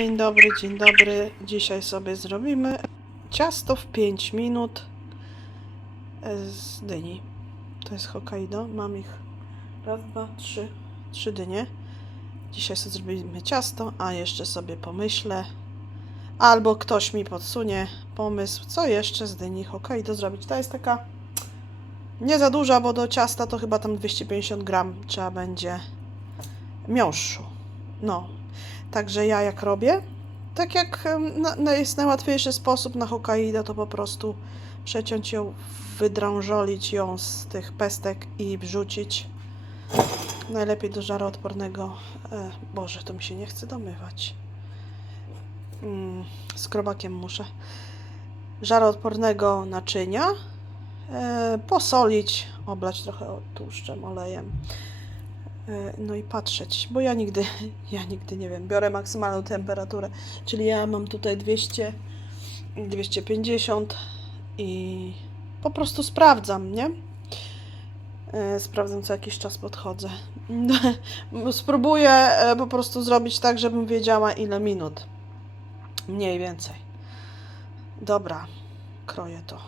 Dzień dobry, dzień dobry. Dzisiaj sobie zrobimy ciasto w 5 minut e, z dyni. To jest Hokkaido. Mam ich raz, dwa, trzy, trzy dynie. Dzisiaj sobie zrobimy ciasto, a jeszcze sobie pomyślę. Albo ktoś mi podsunie pomysł, co jeszcze z dyni Hokkaido zrobić. To jest taka nie za duża, bo do ciasta to chyba tam 250 gram trzeba będzie miąższu. No, Także ja jak robię, tak jak na jest najłatwiejszy sposób na Hokkaido, to po prostu przeciąć ją, wydrążolić ją z tych pestek i wrzucić. Najlepiej do żaroodpornego. E, Boże, to mi się nie chce domywać. Mm, skrobakiem muszę. Żaroodpornego naczynia. E, posolić, oblać trochę tłuszczem, olejem. E, No i patrzeć, bo ja nigdy, ja nigdy nie wiem, biorę maksymalną temperaturę, czyli ja mam tutaj 200, 250 i po prostu sprawdzam, nie? E, Sprawdzam co jakiś czas podchodzę. Spróbuję e, po prostu zrobić tak, żebym wiedziała ile minut. Mniej więcej. Dobra, kroję to.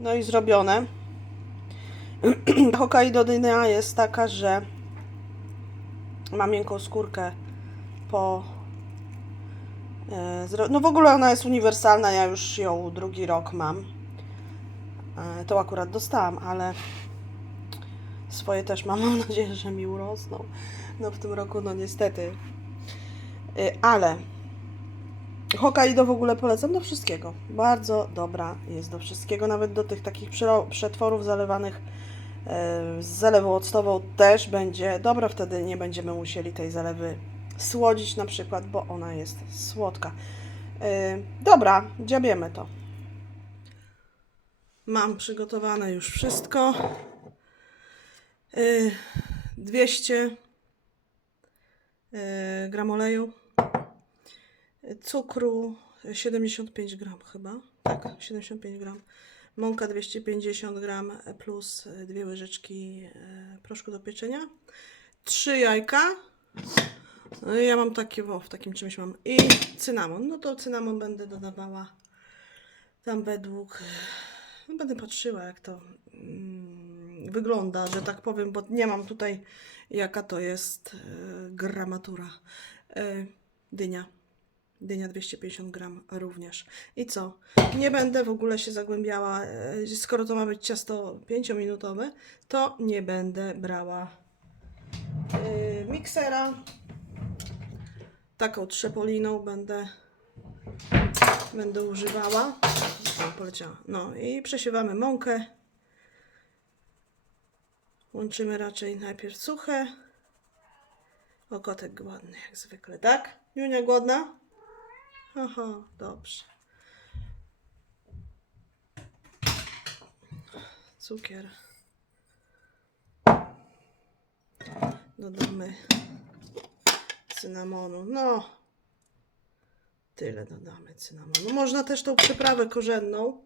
No i zrobione. Hokkaido dynia jest taka, że ma miękką skórkę po... e, No w ogóle ona jest uniwersalna, ja już ją drugi rok mam. E, To akurat dostałam, ale swoje też mam. Mam nadzieję, że mi urosną. No w tym roku, no niestety. E, Ale Hokkaido w ogóle polecam do wszystkiego. Bardzo dobra jest do wszystkiego, nawet do tych takich przetworów zalewanych e, z zalewą octową też będzie dobra, wtedy nie będziemy musieli tej zalewy słodzić na przykład, bo ona jest słodka. E, Dobra, dziabiemy to. Mam przygotowane już wszystko. E, 200 e, gram oleju cukru 75 gram chyba. Tak, 75 gram. Mąka 250 gram plus dwie łyżeczki e, proszku do pieczenia. Trzy jajka. No ja mam takie, o, w takim czymś mam. I cynamon. No to cynamon będę dodawała tam według. No będę patrzyła, jak to mm, wygląda, że tak powiem, bo nie mam tutaj, jaka to jest e, gramatura. E, dynia. Dynia 250 gram również. I co? Nie będę w ogóle się zagłębiała, e, skoro to ma być ciasto 5-minutowe, to nie będę brała e, miksera. Taką trzepoliną będę będę używała. Poleciała. No i przesiewamy mąkę. Łączymy raczej najpierw suche O, kotek głodny jak zwykle, tak? Junia głodna? Aha, dobrze. Cukier. Dodamy cynamonu. No, tyle dodamy cynamonu. Można też tą przyprawę korzenną.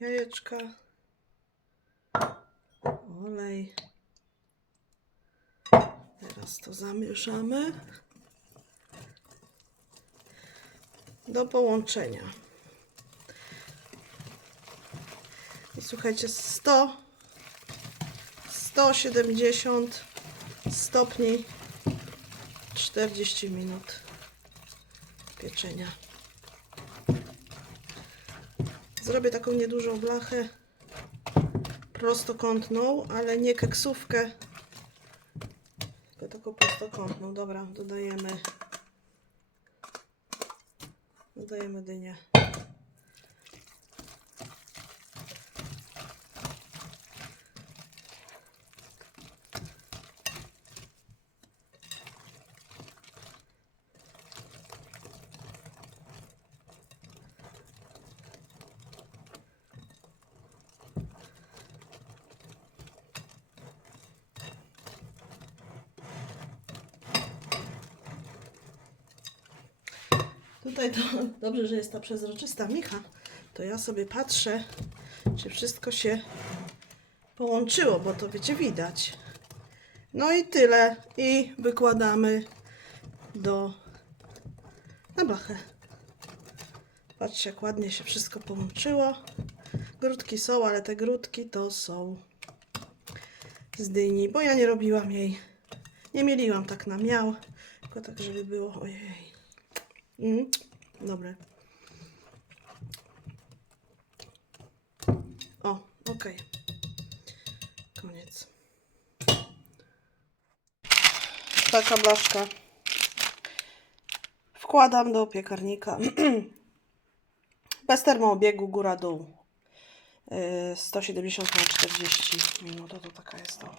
Jajeczka. Olej. Teraz to zamieszamy. Do połączenia. I słuchajcie, 100 170 stopni 40 minut pieczenia. Zrobię taką niedużą blachę prostokątną, ale nie keksówkę, tylko taką prostokątną. Dobra, dodajemy dodajemy dynię. Tutaj to dobrze, że jest ta przezroczysta micha. To ja sobie patrzę, czy wszystko się połączyło, bo to wiecie, widać. No i tyle. I wykładamy do na blachę. Patrzcie, jak ładnie się wszystko połączyło. Grudki są, ale te grudki to są z dyni, bo ja nie robiłam jej. Nie mieliłam tak na miał, tylko tak, żeby było. Ojej. Mm, dobre. O, okej. Koniec. Taka blaszka. Wkładam do piekarnika. Bez termoobiegu, góra-dół. Yy, 170 na 40 minut. To, to taka jest to.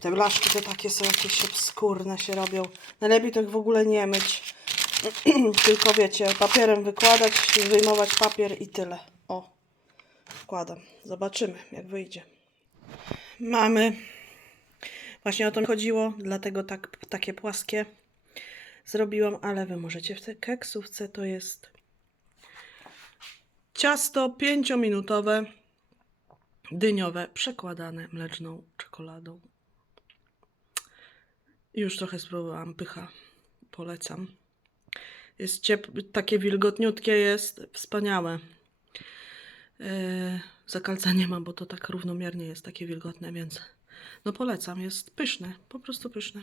Te blaszki to takie są jakieś obskurne się robią. Najlepiej to ich w ogóle nie myć. Tylko wiecie, papierem wykładać, wyjmować papier i tyle. O, wkładam. Zobaczymy, jak wyjdzie. Mamy. Właśnie o to mi chodziło, dlatego tak, takie płaskie zrobiłam, ale wy możecie w tej keksówce to jest ciasto 5-minutowe, dyniowe, przekładane mleczną czekoladą. Już trochę spróbowałam, pycha. Polecam. Jest ciep- takie wilgotniutkie jest, wspaniałe. Yy, zakalca nie ma, bo to tak równomiernie jest takie wilgotne, więc no polecam, jest pyszne, po prostu pyszne.